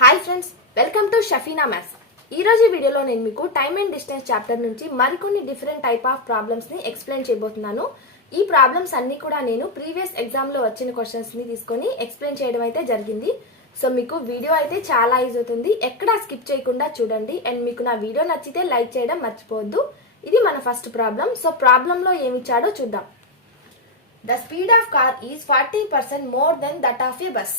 Hi friends, welcome to Shafeena maths. ఈ రోజు వీడియోలో నేను మీకు టైమ్ అండ్ డిస్టెన్స్ చాప్టర్ నుంచి మరికొన్ని డిఫరెంట్ టైప్ ఆఫ్ ప్రాబ్లమ్స్ ని ఎక్స్ప్లెయిన్ చేయబోతున్నాను. ఈ ప్రాబ్లమ్స్ అన్ని కూడా నేను ప్రీవియస్ ఎగ్జామ్ లో వచ్చిన క్వశ్చన్స్ ని తీసుకొని ఎక్స్ప్లెయిన్ చేయడం అయితే జరిగింది. సో మీకు వీడియో అయితే చాలా ఈజీ అవుతుంది. ఎక్కడా స్కిప్ చేయకుండా చూడండి. అండ్ మీకు నా వీడియో నచ్చితే లైక్ చేయడం మర్చిపోవద్దు. ఇది మన ఫస్ట్ ప్రాబ్లం. సో ప్రాబ్లం లో ఏమి ఇచ్చాడో చూద్దాం. The speed of car is 40% more than that of a bus.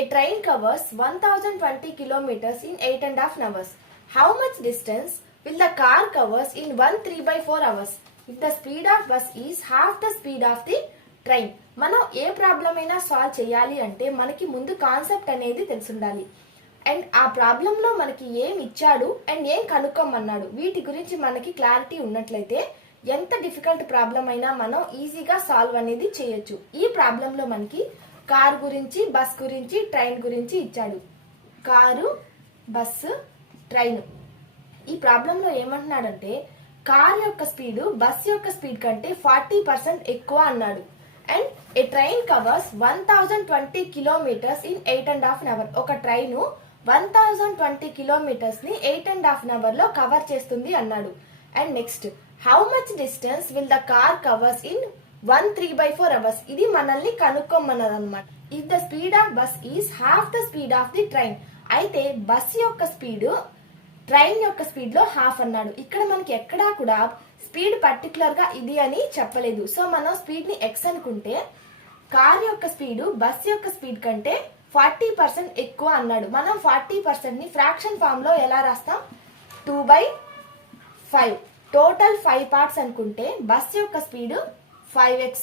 A train covers 1020 kilometers in 8.5 hours. How much distance will the car covers in 3/4 hours if the speed of bus is half the speed of the train? మనం ఏ problem అయినా solve చేయాలి అంటే మనకి ముందు concept అనేది తెలిసుండాలి. And ఆ ప్రాబ్లంలో మనకి ఏం ఇచ్చాడు అండ్ ఏం కనుక్కోమన్నాడు, వీటి గురించి మనకి క్లారిటీ ఉన్నట్లయితే ఎంత డిఫికల్ట్ ప్రాబ్లం అయినా మనం ఈజీగా సాల్వ్ అనేది చేయొచ్చు. ఈ ప్రాబ్లంలో మనకి కార్ గురించి, బస్ గురించి, ట్రైన్ గురించి ఇచ్చాడు. Car, bus, train. ఈ ప్రాబ్లంలో ఏమంటున్నాడంటే కార్ యొక్క స్పీడ్ బస్ యొక్క స్పీడ్ కంటే 40% ఎక్కువ అన్నాడు. And A train covers 1020 kilometres in 8.5 hours. ఒక ట్రైన్ 1020 కిలోమీటర్స్ ని 8.5 hours లో కవర్ చేస్తుంది అన్నాడు. And next, how much distance will the car covers in 3/4 hours. ఇది మనల్ని కనుక్కోమన్నది అనమాట. If the speed of bus is half the speed of the train. అయితే bus యొక్క స్పీడ్ ట్రైన్ యొక్క స్పీడ్ లో హాఫ్ అన్నాడు. ఇక్కడ మనకి ఎక్కడా కూడా స్పీడ్ పర్టికులర్ గా ఇది అని చెప్పలేదు. సో మనం స్పీడ్ ని ఎక్స్ అనుకుంటే కార్ యొక్క స్పీడ్ బస్ యొక్క స్పీడ్ కంటే 40% ఎక్కువ అన్నాడు. మనం 40% ని ఫ్రాక్షన్ ఫామ్ లో ఎలా రాస్తాం? 2/5. టోటల్ 5 పార్ట్స్ అనుకుంటే బస్ యొక్క స్పీడ్ 5x.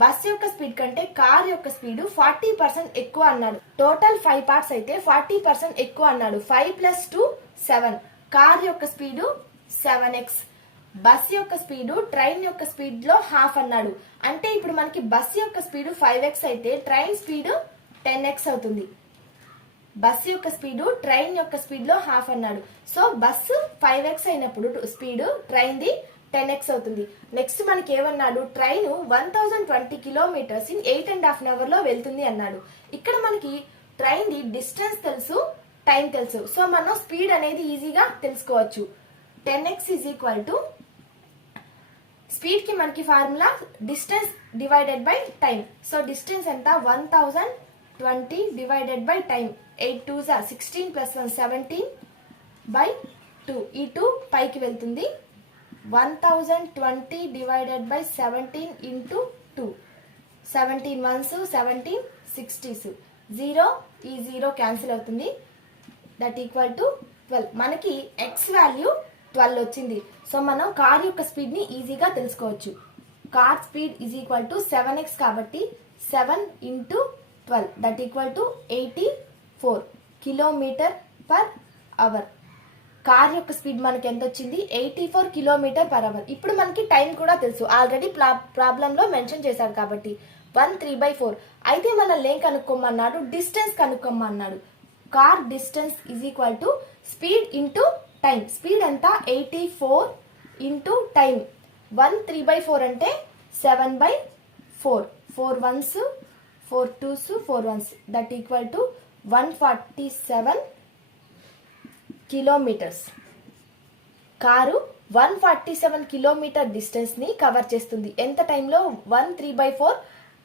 బస్ యొక్క స్పీడ్ కంటే కార్ యొక్క స్పీడ్ 40% ఎక్కువ అన్నాడు. టోటల్ 5 పార్ట్స్ అయితే 40% ఎక్కువ అన్నాడు. 5 + 2 7. కార్ యొక్క స్పీడ్ 7x. బస్ యొక్క స్పీడ్ ట్రైన్ యొక్క స్పీడ్ లో హాఫ్ అన్నాడు. అంటే ఇప్పుడు మనకి బస్ యొక్క స్పీడ్ 5x అయితే ట్రైన్ స్పీడ్ 10x అవుతుంది. బస్ యొక్క స్పీడ్ ట్రైన్ యొక్క స్పీడ్ లో హాఫ్ అన్నాడు. సో బస్సు 5x అయినప్పుడు స్పీడ్ ట్రైన్ ది 10x అవుతుంది. నెక్స్ట్ మనకి ఏమన్నాడు? ట్రైన్ 1020 కిలోమీటర్స్ ఇన్ 8.5 hours లో వెళ్తుంది అన్నాడు. ఇక్కడ మనకి ట్రైన్ ది డిస్టెన్స్ తెలుసు, టైం తెలుసు. సో మనం స్పీడ్ అనేది ఈజీగా తెలుసుకోవచ్చు. 10x is equal to speed కి మనకి formula distance divided by time. So distance ఎంత? 1020 డివైడెడ్ బై టైం. 8 2s 16 + 1 17/2. ఈ 2 పైకి వెళ్తుంది. 1020 divided by 17 into 2. 17 1s 17 60s. 0 ఈ 0 క్యాన్సిల్ అవుతుంది. That equal to 12. మనకి ఎక్స్ వాల్యూ 12 వచ్చింది. సో మనం కార్ యొక్క స్పీడ్ ని ఈజీగా తెలుసుకోవచ్చు. Car speed is equal to 7x కాబట్టి 7 into 12 that equal to 84 kilometre per hour. Car యొక్క స్పీడ్ మనకి ఎంత వచ్చింది? 84 కిలోమీటర్ పర్ అవర్. ఇప్పుడు మనకి టైం కూడా తెలుసు, ఆల్రెడీ ప్రాబ్లం లో మెన్షన్ చేశాడు కాబట్టి 3/4. అయితే మన లేం కనుక్కోమన్నాడు, డిస్టెన్స్ కనుక్కోమన్నాడు. Car distance is equal to speed into time. Speed ఎంత? 84 ఇంటూ టైం. 3/4 అంటే 7/4. 4 1s 4 2s 4 1s that equal to 147 kilometres. Car 147 kilometre distance ని కవర్ చేస్తుంది. ఎంత టైంలో? 3/4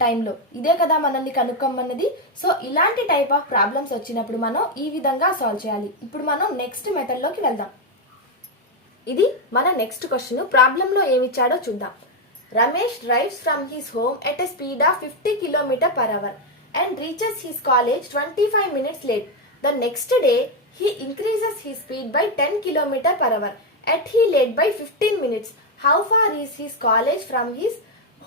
టైంలో. ఇదే కదా మనల్ని కనుక్కోమన్నది. సో ఇలాంటి టైప్ ఆఫ్ ప్రాబ్లమ్స్ వచ్చినప్పుడు మనం ఈ విధంగా సాల్వ్ చేయాలి. ఇప్పుడు మనం నెక్స్ట్ మెథడ్ లోకి వెళ్దాం. ఇది మన నెక్స్ట్ క్వశ్చన్. ప్రాబ్లం లో ఏమిచ్చాడో చూద్దాం. Ramesh drives from his home at a speed of 50 km/h and reaches his college 25 minutes late. The next day he increases his speed by 10 km/h. At he late by 15 minutes. How far is his college from his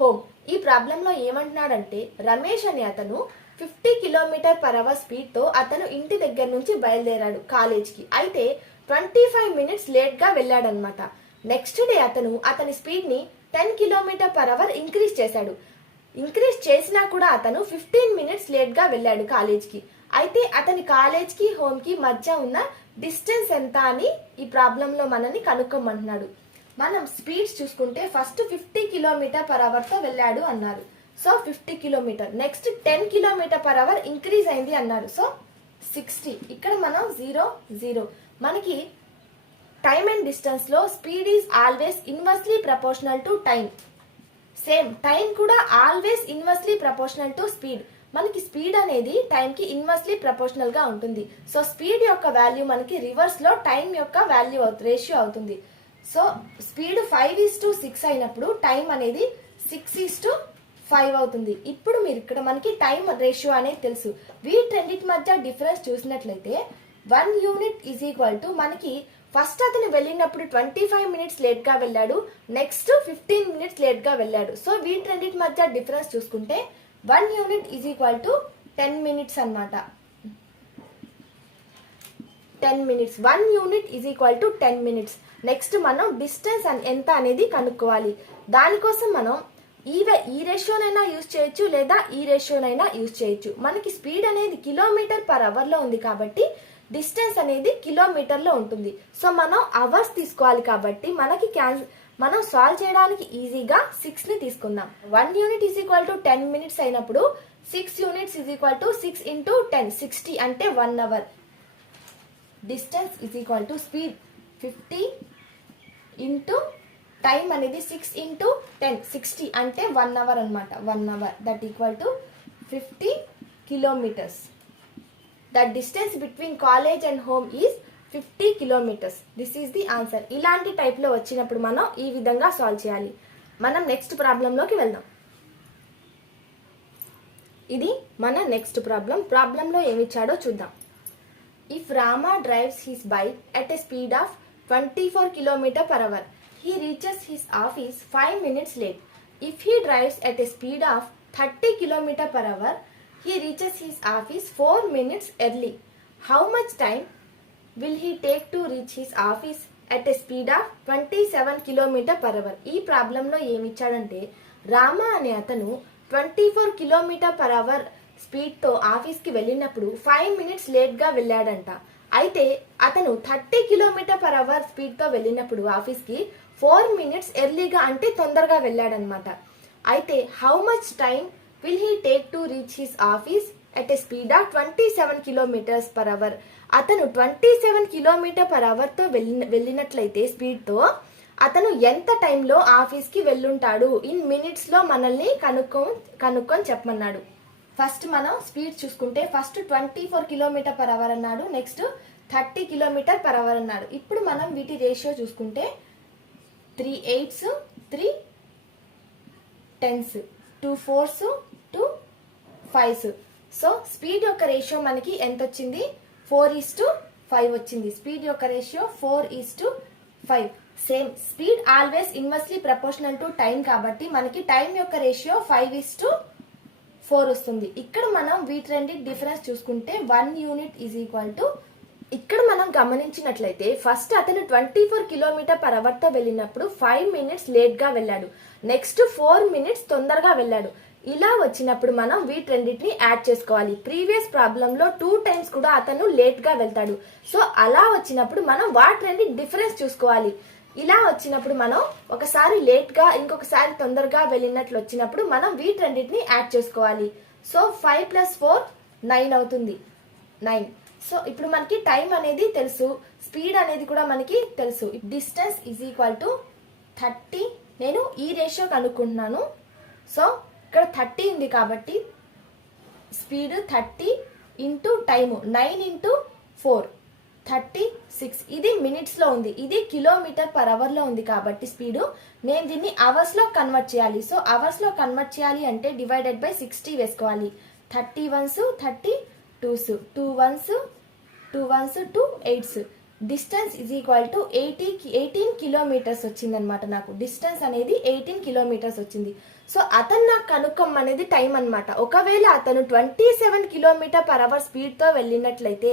home? ఈ ప్రాబ్లంలో ఏమంటున్నాడంటే రమేష్ అనే అతను 50 km/h speed తో అతను ఇంటి దగ్గర నుంచి బయలుదేరాడు కాలేజ్ కి. అయితే 25 minutes లేట్ గా వెళ్ళాడనమాట. నెక్స్ట్ డే అతను అతని స్పీడ్ ని 10 km/h ఇంక్రీజ్ చేశాడు. ఇంక్రీజ్ చేసినా కూడా అతను 15 minutes లేట్ గా వెళ్ళాడు కాలేజ్ కి. అయితే అతని కాలేజ్ కి హోమ్ కి మధ్య ఉన్న డిస్టెన్స్ ఎంత అని ఈ ప్రాబ్లం లో మనల్ని కనుక్కోమంటున్నాడు. మనం స్పీడ్స్ చూసుకుంటే ఫస్ట్ 50 km/h తో వెళ్ళాడు అన్నారు. So 50 km. Next 10 km/h increase అయింది అన్నారు. సో 60. ఇక్కడ మనం 0 0. మనకి టైమ్ అండ్ డిస్టెన్స్ లో speed is always inversely proportional to time. Same time కూడా always inversely proportional to speed. మనకి స్పీడ్ అనేది టైం కి ఇన్వర్స్లీ ప్రపోర్షనల్ గా ఉంటుంది. సో స్పీడ్ యొక్క వాల్యూ మనకి రివర్స్ లో టైం యొక్క వాల్యూ రేషియో అవుతుంది. సో స్పీడ్ 5:6 అయినప్పుడు టైం అనేది 6:5 అవుతుంది. ఇప్పుడు మీరు ఇక్కడ మనకి టైం రేషియో అనేది తెలుసు. వీటన్నిటి మధ్య డిఫరెన్స్ చూసినట్లయితే 1 యూనిట్ ఈజ్ ఈక్వల్ టు మనకి ఫస్ట్ అతను వెళ్ళినప్పుడు 25 మినిట్స్ లేట్ గా వెళ్ళాడు, నెక్స్ట్ 15 మినిట్స్ లేట్ గా వెళ్ళాడు. సో వీటన్నిటి మధ్య డిఫరెన్స్ చూసుకుంటే 1 unit is equal to 10 minutes అనమాట. 10 minutes 1 unit is equal to 10 minutes. Next మనం డిస్టెన్స్ ఎంత అనేది కనుక్కోవాలి. దానికోసం మనం ఈ రేషియోనైనా యూజ్ చేయొచ్చు లేదా ఈ రేషియోనైనా యూజ్ చేయొచ్చు. మనకి స్పీడ్ అనేది కిలోమీటర్ పర్ అవర్ లో ఉంది కాబట్టి డిస్టెన్స్ అనేది కిలోమీటర్ లో ఉంటుంది. సో మనం అవర్స్ తీసుకోవాలి కాబట్టి మనం సాల్వ్ చేయడానికి ఈజీగా 6 ని తీసుకుందాం. 1 unit is equal to 10 minutes అయినప్పుడు 6 units is equal to 6 into 10 60 అంటే 1 hour. Distance is equal to speed 50 into time అనేది 6 ఇంటూ 10 60 అంటే 1 అవర్ అనమాట. 1 hour that equal to 50 kilometres. The distance between college and home is 50 kilometers. This is the answer. ఇలాంటి type లో వచ్చినప్పుడు మనం ఈ విధంగా సాల్వ్ చేయాలి. మనం నెక్స్ట్ ప్రాబ్లం లోకి వెళ్దాం. ఇది మన నెక్స్ట్ ప్రాబ్లం లో ఏమి ఇచ్చాడో చూద్దాం. If Rama drives his bike at a speed of 24 km per hour, he reaches his office 5 minutes late. If he drives at a speed of 30 km per hour, he reaches his office 4 minutes early. How much time will he take to reach his office at a speed of 27 km per hour? ఈ ప్రాబ్లంలో ఏమి ఇచ్చాడంటే రామ అనే అతను 24 km per hour speed తో office కి వెళ్ళినప్పుడు 5 minutes late గా వెళ్ళాడంట. అయితే అతను 30 km per hour స్పీడ్ తో వెళ్ళినప్పుడు ఆఫీస్ కి 4 మినిట్స్ ఎర్లీగా అంటే తొందరగా వెళ్ళాడనమాట. అయితే how much time will he take to reach his office at a speed of 27 kilometers per hour? అతను 27 కిలోమీటర్ పర్ అవర్ తో వెళ్ళినట్లయితే స్పీడ్ తో అతను ఎంత టైంలో ఆఫీస్ కి వెళ్ళుంటాడు ఇన్ మినిట్స్ లో మనల్ని కనుక్కొని చెప్పమన్నాడు. ఫస్ట్ మనం స్పీడ్ చూసుకుంటే ఫస్ట్ 24 కిలోమీటర్ పర్ అవర్ అన్నాడు, నెక్స్ట్ 30 కిలోమీటర్ పర్ అవర్ అన్నాడు. ఇప్పుడు మనం వీటి రేషియో చూసుకుంటే 3 8s 3 10s 2 4s 2 5s. So speed యొక్క రేషియో మనకి ఎంత వచ్చింది? 4:5 వచ్చింది. స్పీడ్ యొక్క ratio 4:5. Same speed always inversely proportional to time కాబట్టి మనకి టైం యొక్క రేషియో 5:4 వస్తుంది. ఇక్కడ మనం వీటి రెండు డిఫరెన్స్ చూసుకుంటే 1 యూనిట్ ఈజ్ ఈక్వల్ టు, ఇక్కడ మనం గమనించినట్లయితే ఫస్ట్ అతను 24 కిలోమీటర్ పర్ అవర్ తో వెళ్ళినప్పుడు 5 మినిట్స్ లేట్ గా వెళ్ళాడు, నెక్స్ట్ 4 మినిట్స్ తొందరగా వెళ్ళాడు. ఇలా వచ్చినప్పుడు మనం వీటి రెండింటిని యాడ్ చేసుకోవాలి. ప్రీవియస్ ప్రాబ్లం లో 2 టైమ్స్ కూడా అతను లేట్ గా వెళ్తాడు. సో అలా వచ్చినప్పుడు మనం వాటి రెండు డిఫరెన్స్ చూసుకోవాలి. ఇలా వచ్చినప్పుడు మనం ఒకసారి లేట్ గా ఇంకొకసారి తొందరగా వెళ్ళినట్లు వచ్చినప్పుడు మనం వీటి రెండింటిని యాడ్ చేసుకోవాలి. సో 5 + 4 9 అవుతుంది. 9. సో ఇప్పుడు మనకి టైం అనేది తెలుసు, స్పీడ్ అనేది కూడా మనకి తెలుసు. Distance is equal to 30. నేను ఈ రేషియో కనుక్కుంటున్నాను. సో ఇక్కడ 30 ఉంది కాబట్టి స్పీడ్ 30 ఇంటూ టైము 9 ఇంటూ 4 36. ఇది మినిట్స్ లో ఉంది, ఇది కిలోమీటర్ పర్ అవర్ లో ఉంది కాబట్టి స్పీడ్ నేను దీన్ని అవర్స్ లో కన్వర్ట్ చేయాలి. సో అవర్స్ లో కన్వర్ట్ చేయాలి అంటే డివైడెడ్ బై 60 వేసుకోవాలి. 30 1s 30 2s 2 1s 2 1s 2 8s. Distance is equal to 18 kilometres వచ్చిందనమాట. నాకు డిస్టెన్స్ అనేది 18 కిలోమీటర్స్ వచ్చింది. సో అతను నాకు కనుక్కోమనేది టైం అనమాట. ఒకవేళ అతను 27 కిలోమీటర్ పర్ అవర్ స్పీడ్ తో వెళ్ళినట్లయితే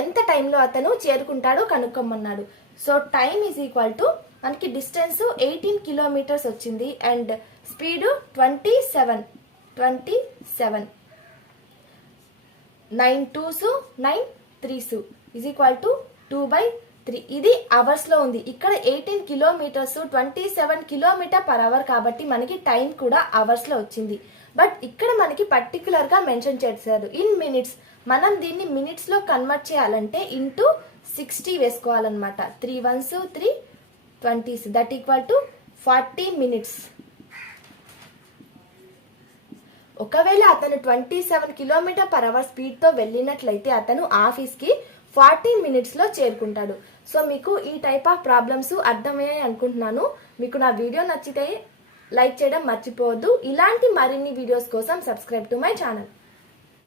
ఎంత టైంలో అతను చేరుకుంటాడో కనుక్కోమన్నాడు. So time is equal to మనకి డిస్టెన్స్ 18 కిలోమీటర్స్ వచ్చింది and speed 27 9 2s 9 3s is equal to 2/3. ఇది అవర్స్ లో ఉంది. ఇక్కడ 18 కిలోమీటర్స్ 27 కిలోమీటర్ పర్ అవర్ కాబట్టి మనకి టైం కూడా అవర్స్ లో వచ్చింది. బట్ ఇక్కడ మనకి పర్టికులర్ గా మెన్షన్ చేశారు ఇన్ మినిట్స్. మనం దీన్ని మినిట్స్లో కన్వర్ట్ చేయాలంటే ఇంటూ 60 వేసుకోవాలన్నమాట. 3 1s 3 20s that equal to 40 minutes. ఒకవేళ అతను 27 km/h స్పీడ్తో వెళ్ళినట్లయితే అతను ఆఫీస్కి 40 మినిట్స్లో చేరుకుంటాడు. సో మీకు ఈ టైప్ ఆఫ్ ప్రాబ్లమ్స్ అర్థమయ్యాయి అనుకుంటున్నాను. మీకు నా వీడియో నచ్చితే లైక్ చేయడం మర్చిపోవద్దు. ఇలాంటి మరిన్ని వీడియోస్ కోసం సబ్స్క్రైబ్ టు మై ఛానల్.